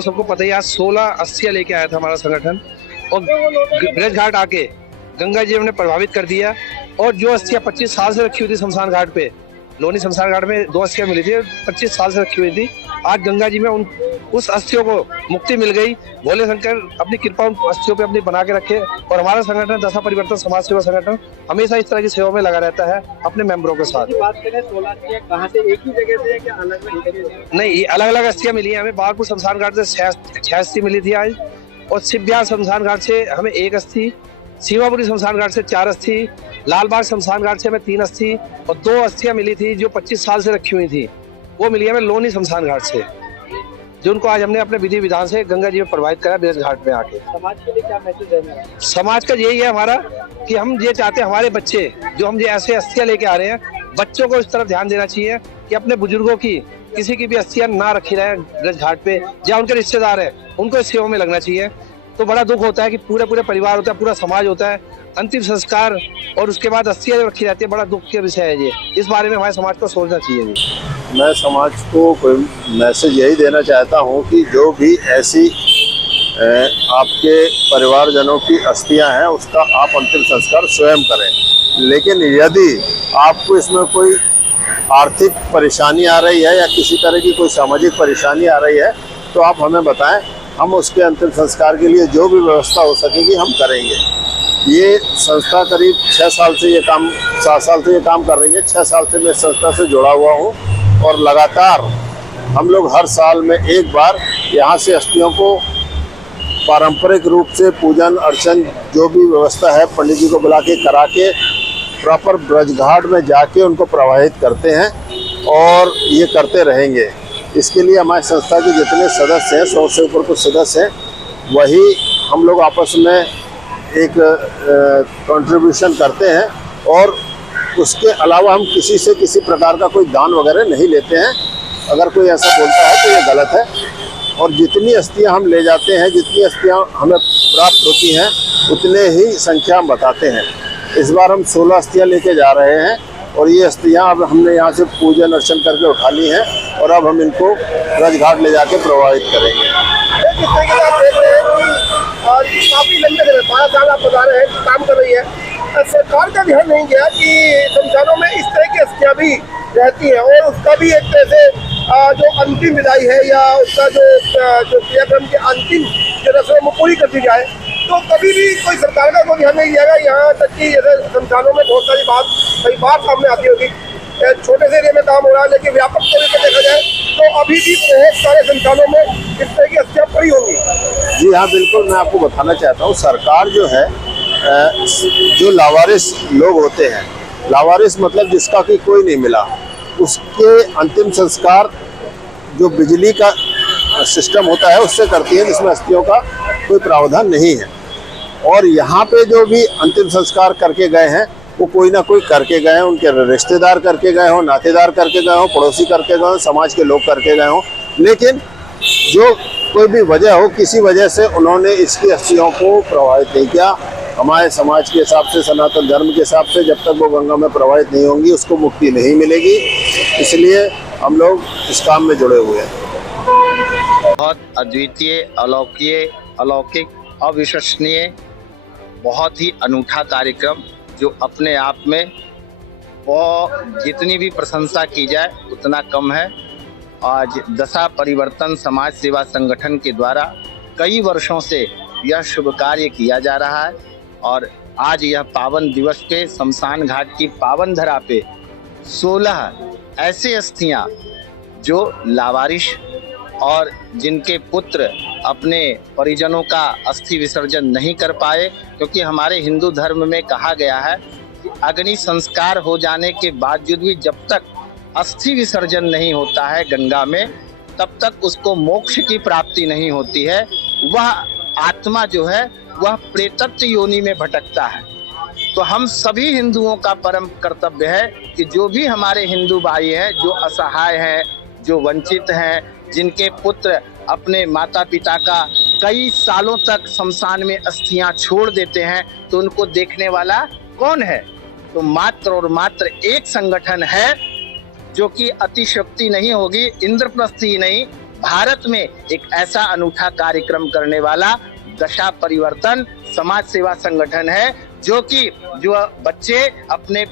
सबको पता ही, आज 16 अस्थियां लेके आया था हमारा संगठन और ब्रज घाट आके गंगा जी ने प्रभावित कर दिया। और जो अस्थियां 25 साल से रखी हुई थी शमशान घाट पे, लोनी शमशान घाट में 2 अस्थियां मिली थी, 25 साल से रखी हुई थी, आज गंगा जी में उस अस्थियों को मुक्ति मिल गई। भोले शंकर अपनी कृपा उन अस्थियों पे अपनी बना के रखे। और हमारा संगठन दशा परिवर्तन समाज सेवा संगठन हमेशा इस तरह की सेवा में लगा रहता है अपने मेंबरों के साथ। बात करें 16 अस्थियां कहाँ से, एक ही जगह से क्या अलग अलग जगह से? नहीं, अलग अलग अस्थियां मिली हैं हमें। बागपुर शमशान घाट से 6 अस्थि मिली थी आज, और शिवबिहार शमशान घाट से हमें 1 अस्थि, सीमापुरी शमशान घाट से 4 अस्थि, लालबाग शमशान घाट से हमें 3 अस्थि, और 2 अस्थियां मिली थी जो 25 साल से रखी हुई थी, वो मिली हमें लोनी शमशान घाट से, जो उनको आज हमने अपने विधि विधान से गंगा जी में प्रवाहित करा ब्रज घाट में आके। समाज के लिए क्या मैसेज है मेरा? समाज का यही है हमारा कि हम ये चाहते हैं हमारे बच्चे जो हम ये ऐसे अस्थियां लेके आ रहे हैं, बच्चों को इस तरफ ध्यान देना चाहिए कि अपने बुजुर्गों की किसी की भी अस्थियां ना रखी रहे ब्रज घाट पे, या उनके रिश्तेदार हैं उनको इस सेवा में लगना चाहिए। तो बड़ा दुख होता है कि पूरे परिवार होता है, पूरा समाज होता है, अंतिम संस्कार और उसके बाद अस्थियां रखी रहती है। बड़ा दुख के विषय है ये, इस बारे में हमारे समाज को सोचना चाहिए जी। मैं समाज को कोई मैसेज यही देना चाहता हूँ कि जो भी ऐसी आपके परिवारजनों की अस्थियां हैं उसका आप अंतिम संस्कार स्वयं करें। लेकिन यदि आपको इसमें कोई आर्थिक परेशानी आ रही है या किसी तरह की कोई सामाजिक परेशानी आ रही है तो आप हमें बताएं, हम उसके अंतिम संस्कार के लिए जो भी व्यवस्था हो सकेगी हम करेंगे। ये संस्था करीब 6 साल से ये काम 7 साल से ये काम कर रही है। 6 साल से मैं संस्था से जुड़ा हुआ हूँ और लगातार हम लोग हर साल में एक बार यहाँ से अस्थियों को पारंपरिक रूप से पूजन अर्चन जो भी व्यवस्था है पंडित जी को बुला के करा के प्रॉपर ब्रज घाट में जाके उनको प्रवाहित करते हैं और ये करते रहेंगे। इसके लिए हमारी संस्था के जितने सदस्य हैं, 100 से ऊपर कुछ सदस्य हैं, वही हम लोग आपस में एक कंट्रीब्यूशन करते हैं और उसके अलावा हम किसी से किसी प्रकार का कोई दान वगैरह नहीं लेते हैं। अगर कोई ऐसा बोलता है तो ये गलत है। और जितनी अस्थियां हम ले जाते हैं, जितनी अस्थियां हमें प्राप्त होती हैं, उतने ही संख्या हम बताते हैं। इस बार हम 16 अस्थियां लेके जा रहे हैं और ये अस्थियां अब हमने यहाँ से पूजन अर्चन करके उठा ली हैं और अब हम इनको ब्रज घाट ले जाके प्रवाहित करेंगे। काफी लंबे समय 12 साल आप बता रहे हैं कि काम कर रही है, सरकार का ध्यान नहीं गया कि शमशानों में इस तरह की अस्थियां भी रहती हैं और उसका भी एक तरह से जो अंतिम विदाई है या उसका जो क्रियाक्रम के अंतिम जो रस्में वो पूरी कर दी जाए। तो कभी भी कोई सरकार का कोई ध्यान नहीं दिया गया। यहाँ तक कि जैसे शमशानों में बहुत सारी कई बार सामने आती होगी, छोटे से एरिया में काम हो रहा है लेकिन व्यापक तौर पर देखा जाए तो अभी भी बहुत सारे शमशानों में इस तरह की अस्थियां पड़ी होंगी। जी हाँ, बिल्कुल। मैं आपको बताना चाहता हूँ, सरकार जो है जो लावारिस लोग होते हैं, लावारिस मतलब जिसका कि कोई नहीं मिला, उसके अंतिम संस्कार जो बिजली का सिस्टम होता है उससे करती है, जिसमें अस्थियों का कोई प्रावधान नहीं है। और यहाँ पे जो भी अंतिम संस्कार करके गए हैं वो कोई ना कोई करके गए हैं, उनके रिश्तेदार करके गए हों, नातेदार करके गए हों, पड़ोसी करके गए हों, समाज के लोग करके गए हों। लेकिन जो कोई भी वजह हो, किसी वजह से उन्होंने इसकी अस्थियों को प्रवाहित नहीं किया। हमारे समाज के हिसाब से, सनातन धर्म के हिसाब से, जब तक वो गंगा में प्रवाहित नहीं होंगी उसको मुक्ति नहीं मिलेगी। इसलिए हम लोग इस काम में जुड़े हुए हैं। बहुत अद्वितीय, अलौकिक, अविश्वसनीय, बहुत ही अनूठा कार्यक्रम जो अपने आप में वो जितनी भी प्रशंसा की जाए उतना कम है। आज दशा परिवर्तन समाज सेवा संगठन के द्वारा कई वर्षों से यह शुभ कार्य किया जा रहा है और आज यह पावन दिवस पे शमशान घाट की पावन धरा पे 16 ऐसे अस्थियां जो लावारिश और जिनके पुत्र अपने परिजनों का अस्थि विसर्जन नहीं कर पाए, क्योंकि हमारे हिंदू धर्म में कहा गया है कि अग्नि संस्कार हो जाने के बावजूद भी जब तक अस्थि विसर्जन नहीं होता है गंगा में, तब तक उसको मोक्ष की प्राप्ति नहीं होती है। वह आत्मा जो है वह प्रेतत्व योनि में भटकता है। तो हम सभी हिंदुओं का परम कर्तव्य है कि जो भी हमारे हिंदू भाई हैं, जो असहाय हैं, जो वंचित हैं, जिनके पुत्र अपने माता पिता का कई सालों तक शमशान में अस्थियां छोड़ देते हैं, तो उनको देखने वाला कौन है? तो मात्र और मात्र एक संगठन है जो कि अतिशक्ति नहीं होगी, इंद्रप्रस्थ ही नहीं, भारत में एक ऐसा अनूठा कार्यक्रम करने वाला दशा परिवर्तन समाज सेवा संगठन है, जो कि जो बच्चे अपने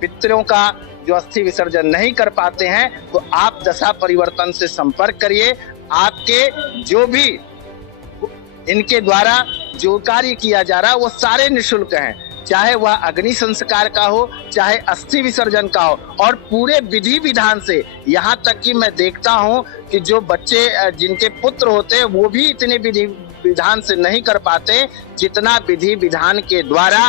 पितरों का जो अस्थि विसर्जन नहीं कर पाते हैं, तो आप दशा परिवर्तन से संपर्क करिए। आपके जो भी इनके द्वारा जो कार्य किया जा रहा है वो सारे निःशुल्क हैं, चाहे वह अग्नि संस्कार का हो, चाहे अस्थि विसर्जन का हो, और पूरे विधि विधान से। यहाँ तक कि मैं देखता हूँ कि जो बच्चे जिनके पुत्र होते हैं वो भी इतने विधि विधान से नहीं कर पाते जितना विधि विधान के द्वारा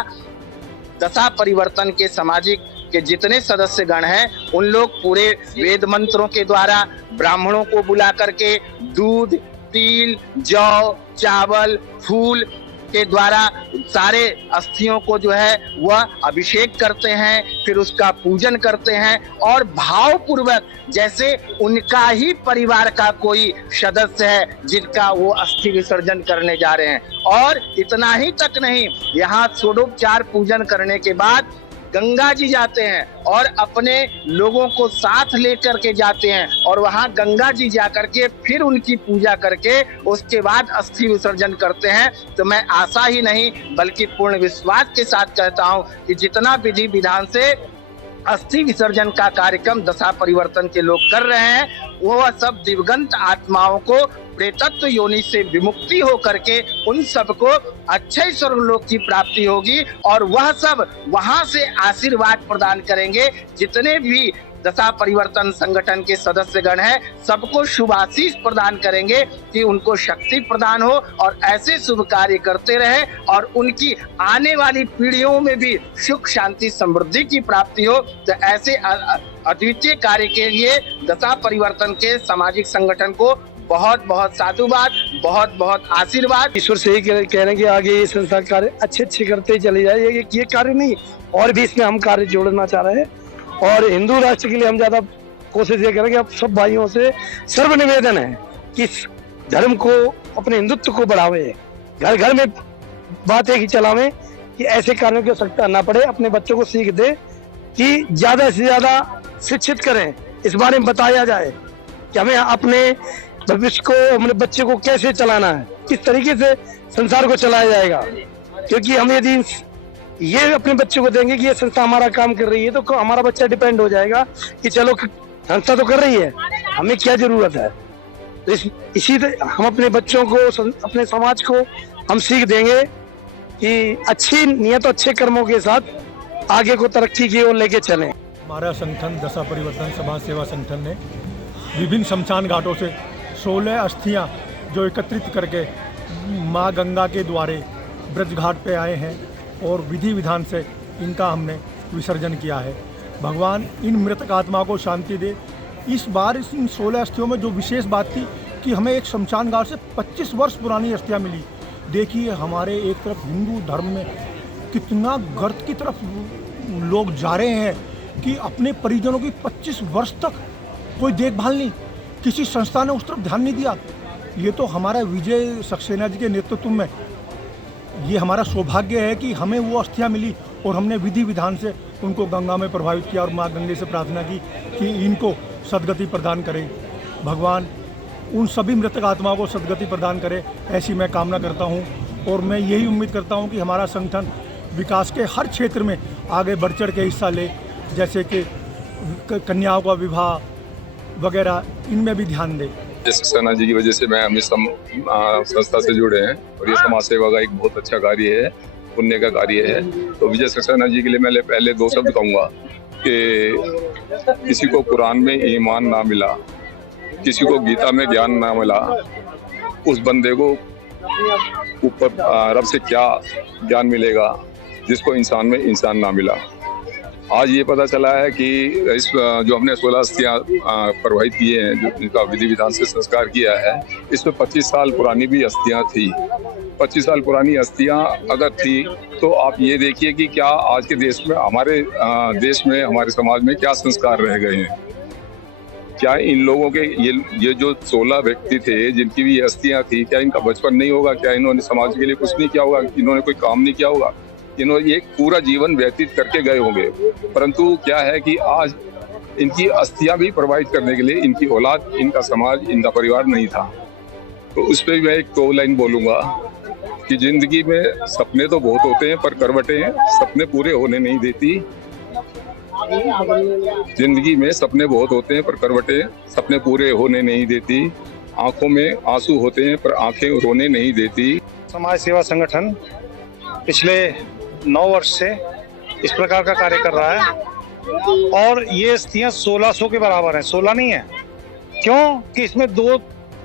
दशा परिवर्तन के सामाजिक के जितने सदस्यगण हैं उन लोग पूरे वेद मंत्रों के द्वारा ब्राह्मणों को बुला करके दूध, तिल, जौ, चावल, फूल के द्वारा सारे अस्थियों को जो है वह अभिषेक करते हैं, फिर उसका पूजन करते हैं, और भाव पूर्वक जैसे उनका ही परिवार का कोई सदस्य है जिनका वो अस्थि विसर्जन करने जा रहे हैं। और इतना ही तक नहीं, यहाँ षोडोपचार पूजन करने के बाद गंगा जी जाते हैं और अपने लोगों को साथ लेकर के जाते हैं, और वहां गंगा जी जाकर के फिर उनकी पूजा करके उसके बाद अस्थि विसर्जन करते हैं। तो मैं आशा ही नहीं बल्कि पूर्ण विश्वास के साथ कहता हूं कि जितना विधि विधान से अस्थि विसर्जन का कार्यक्रम दशा परिवर्तन के लोग कर रहे हैं, वह सब दिवंगत आत्माओं को प्रेतत्व योनि से विमुक्ति हो करके उन सबको अच्छे स्वर्गलोक की प्राप्ति होगी, और वह सब वहां से आशीर्वाद प्रदान करेंगे। जितने भी दशा परिवर्तन संगठन के सदस्यगण हैं सबको शुभ आशीष प्रदान करेंगे कि उनको शक्ति प्रदान हो और ऐसे शुभ कार्य करते रहे, और उनकी आने वाली पीढ़ियों में भी सुख शांति समृद्धि की प्राप्ति हो। तो ऐसे अद्वितीय कार्य के लिए दशा परिवर्तन के सामाजिक संगठन को बहुत बहुत साधुवाद, बहुत बहुत आशीर्वाद। ईश्वर से ही कह रहे हैं कि आगे ये संस्था कार्य अच्छे करते चले जाए। ये कार्य नहीं, और भी इसमें हम कार्य जोड़ना चाह रहे हैं, और हिंदू राष्ट्र के लिए हम ज्यादा कोशिश ये करेंगे। अब सब भाइयों से सर्व निवेदन है कि धर्म को, अपने हिंदुत्व को बढ़ावे, घर घर में बात एक ही चलावे कि ऐसे कार्यों की आवश्यकता ना पड़े। अपने बच्चों को सीख दे कि ज्यादा से ज्यादा शिक्षित करें, इस बारे में बताया जाए कि हमें अपने भविष्य को, अपने बच्चे को कैसे चलाना है, किस तरीके से संसार को चलाया जाएगा। क्योंकि हम यदि ये अपने बच्चों को देंगे कि ये संस्था हमारा काम कर रही है, तो हमारा बच्चा डिपेंड हो जाएगा कि चलो संस्था तो कर रही है, हमें क्या जरूरत है। तो इसी हम अपने बच्चों को, अपने समाज को हम सीख देंगे कि अच्छी नियत, अच्छे कर्मों के साथ आगे को तरक्की की ओर लेके चलें। हमारा संगठन दशा परिवर्तन समाज सेवा संगठन ने विभिन्न शमशान घाटों से 16 अस्थियां जो एकत्रित करके माँ गंगा के द्वारे ब्रज घाट पे आए हैं, और विधि विधान से इनका हमने विसर्जन किया है। भगवान इन मृतक आत्मा को शांति दे। इस बार इन 16 अस्थियों में जो विशेष बात थी कि हमें एक शमशान घाट से 25 वर्ष पुरानी अस्थियां मिली। देखिए हमारे एक तरफ हिंदू धर्म में कितना गर्त की तरफ लोग जा रहे हैं कि अपने परिजनों की 25 वर्ष तक कोई देखभाल नहीं, किसी संस्था ने उस तरफ ध्यान नहीं दिया। ये तो हमारा विजय सक्सेना जी के नेतृत्व में ये हमारा सौभाग्य है कि हमें वो अस्थियां मिली, और हमने विधि विधान से उनको गंगा में प्रभावित किया, और माँ गंगे से प्रार्थना की कि इनको सद्गति प्रदान करें। भगवान उन सभी मृतक आत्माओं को सद्गति प्रदान करे, ऐसी मैं कामना करता हूँ। और मैं यही उम्मीद करता हूँ कि हमारा संगठन विकास के हर क्षेत्र में आगे बढ़ चढ़ के हिस्सा ले, जैसे कि कन्याओं का विवाह वगैरह, इनमें भी ध्यान दे। सक्सेना जी की वजह से मैं हम इस संस्था से जुड़े हैं, और ये समाज सेवा का एक बहुत अच्छा कार्य है, पुण्य का कार्य है। तो विजय सक्सेना जी के लिए मैं पहले 2 शब्द कहूँगा कि किसी को कुरान में ईमान ना मिला, किसी को गीता में ज्ञान ना मिला, उस बंदे को ऊपर रब से क्या ज्ञान मिलेगा जिसको इंसान में इंसान ना मिला। आज ये पता चला है कि इस जो हमने 16 अस्थियाँ प्रवाहित किए हैं, जो इनका विधि विधान से संस्कार किया है, इसमें 25 साल पुरानी भी अस्थियाँ थी। 25 साल पुरानी अस्थियाँ अगर थी तो आप ये देखिए कि क्या आज के देश में, हमारे देश में, हमारे समाज में क्या संस्कार रह गए हैं। क्या इन लोगों के ये जो 16 व्यक्ति थे जिनकी भी अस्थियाँ थी, क्या इनका बचपन नहीं होगा? क्या इन्होंने समाज के लिए कुछ नहीं किया होगा? इन्होंने कोई काम नहीं किया होगा? इन्होंने एक पूरा जीवन व्यतीत करके गए होंगे। परंतु क्या है कि आज इनकी अस्थियां भी प्रवाहित करने के लिए इनकी औलाद, इनका समाज, इनका परिवार नहीं था। तो उस पर भी मैं एक दो लाइन बोलूंगा कि जिंदगी में सपने तो बहुत होते हैं पर करवटें सपने पूरे होने नहीं देती। जिंदगी में सपने बहुत होते हैं पर करवटें सपने पूरे होने नहीं देती। आंखों में आंसू होते हैं पर आंखें रोने नहीं देती। समाज सेवा संगठन पिछले 9 वर्ष से इस प्रकार का कार्य कर रहा है और ये अस्थियां 1600 के बराबर हैं, 16 नहीं है। क्यों कि इसमें 2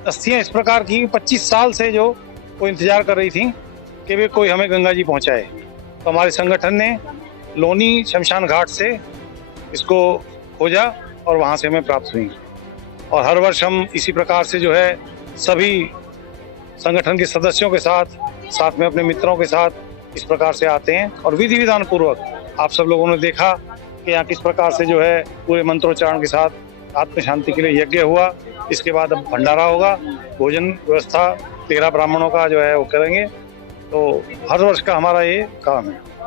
अस्थियां इस प्रकार की 25 साल से जो वो इंतजार कर रही थी कि वे कोई हमें गंगा जी पहुंचाए। तो हमारे संगठन ने लोनी शमशान घाट से इसको खोजा और वहां से हमें प्राप्त हुई। और हर वर्ष हम इसी प्रकार से जो है सभी संगठन के सदस्यों के साथ में अपने मित्रों के साथ इस प्रकार से आते हैं और विधि विधान पूर्वक आप सब लोगों ने देखा कि यहाँ किस प्रकार से जो है पूरे मंत्रोच्चारण के साथ आत्म शांति के लिए यज्ञ हुआ। इसके बाद अब भंडारा होगा, भोजन व्यवस्था 13 ब्राह्मणों का जो है वो करेंगे। तो हर वर्ष का हमारा ये काम है।